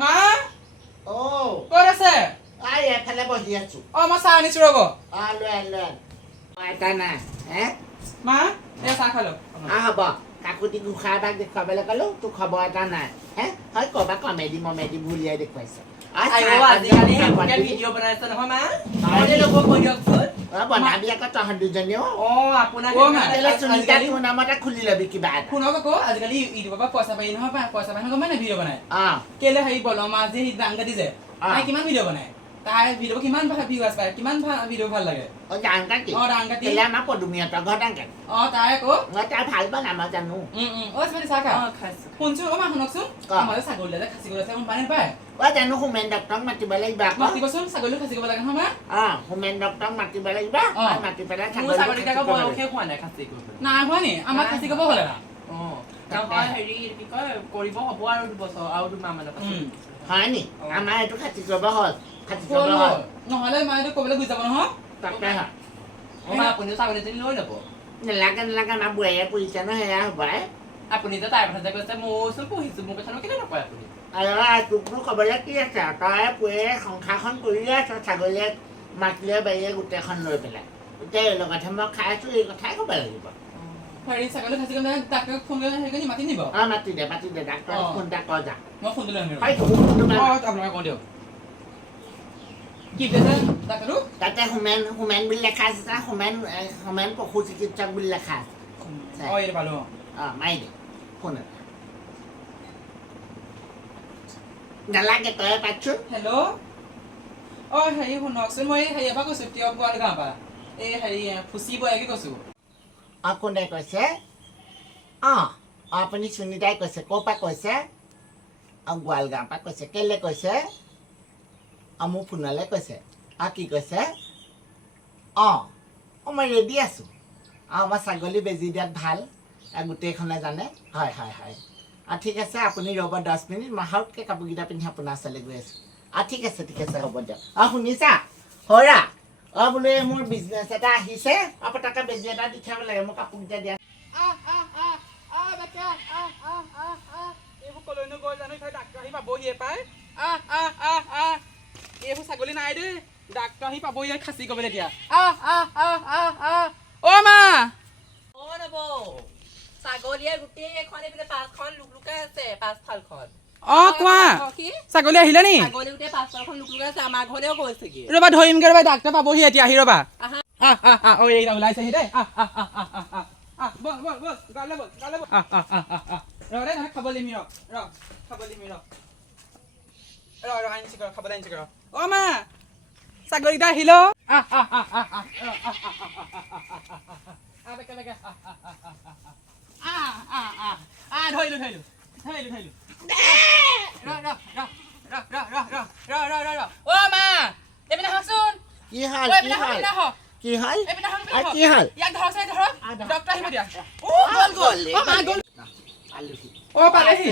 মা ও ক'ত আছে আই এফালে বহি আছো মই চাহ আনিছো ৰ'ব লৈ এটা নাই হে মা এই চাহ খালো হ'ব কাকুতি গোসাঁই দেখুৱাবলৈ ক'লো তোৰ খবৰ এটা নাই হে হয় ক'বা কমেডি মমেডি উলিয়াই দেখুৱাইছে বনাবি আকৌ তহঁত দুজনীও তোৰ নামতে খুলি ল'বি কিবা এটা শুনক আকৌ আজিকালি ইউটিউবৰ পৰা পইচা পাই নহয় পইচা পাই গম পাই নাই ভিডিঅ' বনাই কেলে হেৰি বলম আজি গান গাতি যে তাই কিমান ভিডিঅ' বনাই তাই ভিডিঅ' কিমান ভিউজ পায় কিমান ভিডিঅ' ভাল লাগে গান গাতি আমাৰ পদুমীহঁতৰ ঘৰ গান গাতি তাই আকৌ তাই ভাল বনাই মই জানো চাহ খা শুনচোন মা শুনকচোন আমাৰ ছাগলী যে খাচী কৰি আছে পানী পায় জানো হোমেন ডক্টৰক মাতিব লাগিব মাতিবচোন ছাগলী খাচী কৰিব লাগে নহয় হোমেন ডক্টৰক মাতিব লাগিব মাতি পেলাই নাই হোৱা নি আমাৰ খাচী কৰিব হ'লে হেৰি কি কয় কৰিব হ'ব আৰু 2 বছৰ আৰু 2 মাহ মানৰ হয় নি আমাৰ এইটো খাচী কৰিব হ'ল নহ'লে মায়েতো ক'বলৈ গুচি যাব নহয় তাকে আপুনিও ছাগলীজনী লৈ ল'ব নেলাগে আমাৰ বোৱাৰীয়ে পুহিছে ন সেয়া হ'ব আপুনি যে তাইৰ কথা যে কৈছে মইচোন পুহিছো মোৰ কথানো কেলে নকয় আপুনি তোকনো ক'বলৈ কি আছে তই পুৱে সংসাৰখন কৰিয়ে আছ ছাগলীয়ে মাটিয়ে বাৰীয়ে গোটেইখন লৈ পেলাই এতিয়া এই লগতহে মই খাই আছো এই কথাই ক'ব লাগিব হেৰি ছাগলী খাচী কৰিলে ডাক্তৰক ফোন কৰি হেৰি মাতি নিব মাতি দে ডাক্তৰক ফোন এটা কৰ যা মই ফোনটো লৈ আহিম আপোনালোকে কওঁ দিয়ক কি কৈছে ডাক্তৰটো তাতে হোমেন বুলি লেখা আছে হোমেন পশু চিকিৎসক বুলি লেখা আছে এইটো পালো মাৰি দে ফোন এটা নালাগে তই পাতচোন হেল্ল' হেৰি শুনকচোন মই হেৰিয়াৰ পৰা কৈছোঁ টিয়ক গোৱাল গাঁৱৰ পৰা এই হেৰি ফুচি বয়াকে কৈছোঁ কোনে কৈছে আপুনি সুনীতাই কৈছে ক'ৰ পৰা কৈছে গোৱালগাঁৱৰ পৰা কৈছে কেলৈ কৈছে মোৰ ফোনলৈ কৈছে কি কৈছে মই ৰেডি আছোঁ মই ছাগলী বেজি দিয়াত ভাল গোটেইখনে জানে হয় ঠিক আছে আপুনি ৰ'ব 10 মিনিট মই হাউতকৈ কাপোৰকেইটা পিন্ধি আপোনাৰ ওচৰলৈ গৈ আছোঁ ঠিক আছে হ'ব দিয়ক শুনিছা হৰা বোলো মোৰ বিজনেছ এটা আহিছে পতাকে বেজি এটা দি খাব লাগে মোক কাপোৰকেইটা দিয়া এইবোৰ কলৈনো গৈ জানো ডাক্তৰ আহি পাবহিয়ে পায় এইবোৰ ছাগলী নাই দেই ডাক্তৰ আহি পাবহি খাচী কৰিবলৈ দিয়া মা ছাগলীয়ে গোটেই এখন এইপিনে 5খন লুকলুকাই আছে 5ফালখন কোৱা ছাগলী আহিলে নি ছাগলী গোটেই 5ফালখন লুকলুকাই আছে আমাৰ ঘৰেও গৈছেগে ৰ'বা ধৰিমগে ৰ'বা ডাক্তৰ পাবহি এতিয়া আহি ৰ'বা এইটা ওলাইছেহি দেই বল গালে বল ৰ খাব লিমি ৰ আনিছি কৰ খাবলৈ আনিছি কৰ মা ছাগলীটা আহিল ধৰিলো মা এইপিনে হচোন কি হ'ল ডক্তৰ আহিব দিয়া পালেহি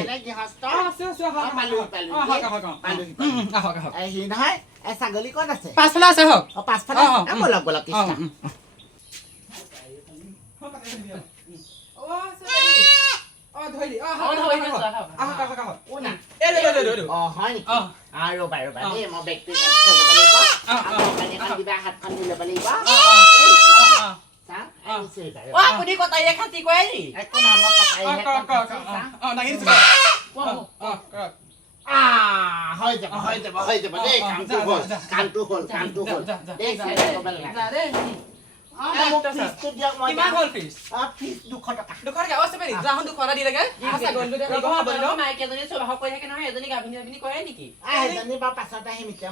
নহয় ছাগলী ক'ত আছে পাছফালে আছে হওক পাছফালে বলক হয় নেকি ৰ'বা দেই মই বেগটো হাতখন দি ল'ব লাগিব আপুনি কটাৰীয়ে খাচী কৰে নি একো নহয় হৈ যাব দেই কামটো হ'ল পাছত আহিম এতিয়া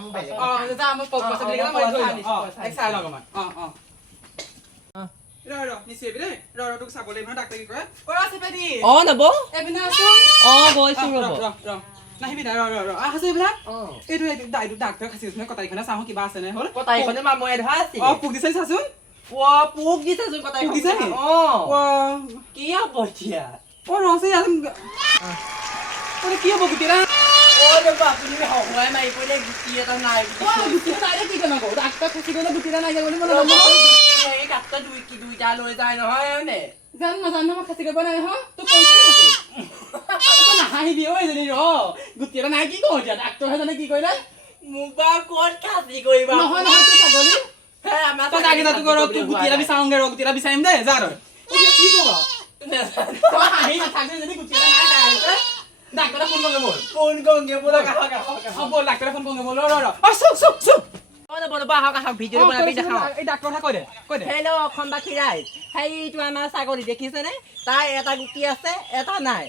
নাহিবি ডাক্তৰ খাচি কটাৰীখনে চাওঁ কিবা আছে নে হ'ল কটাৰীখনে মামুৱে ধৰা আছে পোক দিছে চাচোন পোক দিছেচোন কটাৰীখন কি হ'ব এতিয়া কি হ'ব গোটেই আপুনি হহুৱাই মাৰি পৰিলে গুটি এটা নাই গুটি নাই কি কেনে কওঁ ডাক্তৰ খুচি গ'লে গুটি এটা নাই বুলি মনে এই কাপটা দুইটা লৈ যায় নহয় হয়নে জান নাজানো মই খাচি কৰিব নাই হ তোক কৈছে তই নাহাঁহিবি ঐ এজনী ৰ গুটি এটা নাই কি কওঁ এতিয়া ডাক্তৰহে জানে কি কৰিলে মোক বাৰু ক'ত খাচি কৰিবা নহয় নহয় তোৰ ছাগলী হে আমাৰ তই যাগে যা তোক তোৰ গুটি এটা বিচাৰোঁগে ৰ গুটি এটা বিচাৰিম দে যা তই কি ক'ব তই হাঁহি নাথাকে যদি গুটি এটা নাই তাই ডাক্তৰে ফোন কৰিলে বল ফোন কৰোঁগে ব'লা কাষক হ'ব ডাক্তৰে ফোন কৰোঁগে বল ৰ চুপ আহক ভিডিঅ' বনাবি দেখাওঁ এই ডাক্তৰ কথা কৈ দে হেল্ল' অসমবাসী ৰাইজ সেইটো আমাৰ ছাগলী দেখিছেনে তাৰ এটা গুটি আছে এটা নাই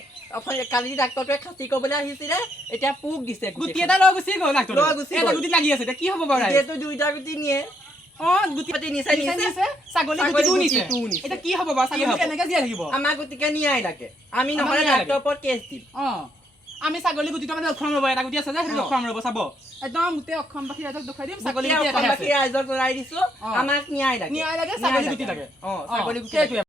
কালি ডাক্তৰটোৱে খাচী কৰিবলৈ আহিছিলে এতিয়া পোক দিছে গুটি এটা লৈ গুচি গ'ল ডাক্তৰ লৈ গুচি এটা গ'ল। গুটি লাগি আছে এতিয়া কি হ'ব বাৰু যিহেতু দুইটা গুটি নিয়ে গুটি গুটি নিছে ছাগলী গুটিটো নিছে এতিয়া কি হ'ব বাৰু ছাগলী কেনেকৈ জীয়াই থাকিব আমাৰ গুটিকে নিয়াই লাগে আমি আমাৰ নহ'লে নিয়াই ডাক্তৰৰ ওপৰত কেছ দিম আমি ছাগলী গুটিটো মানে অক্ষম ৰ'ব এটা গুটি আছে যে সেইটো অক্ষম ৰ'ব চাব একদম গোটেই অসমবাসী ৰাইজক দেখুৱাই দিম ছাগলী গুটি এটা অসমবাসী ৰাইজক জনাই দিছো অ। আমাক নিয়াই লাগে ছাগলী গুটি লাগে ছাগলী গুটি সেইটোৱে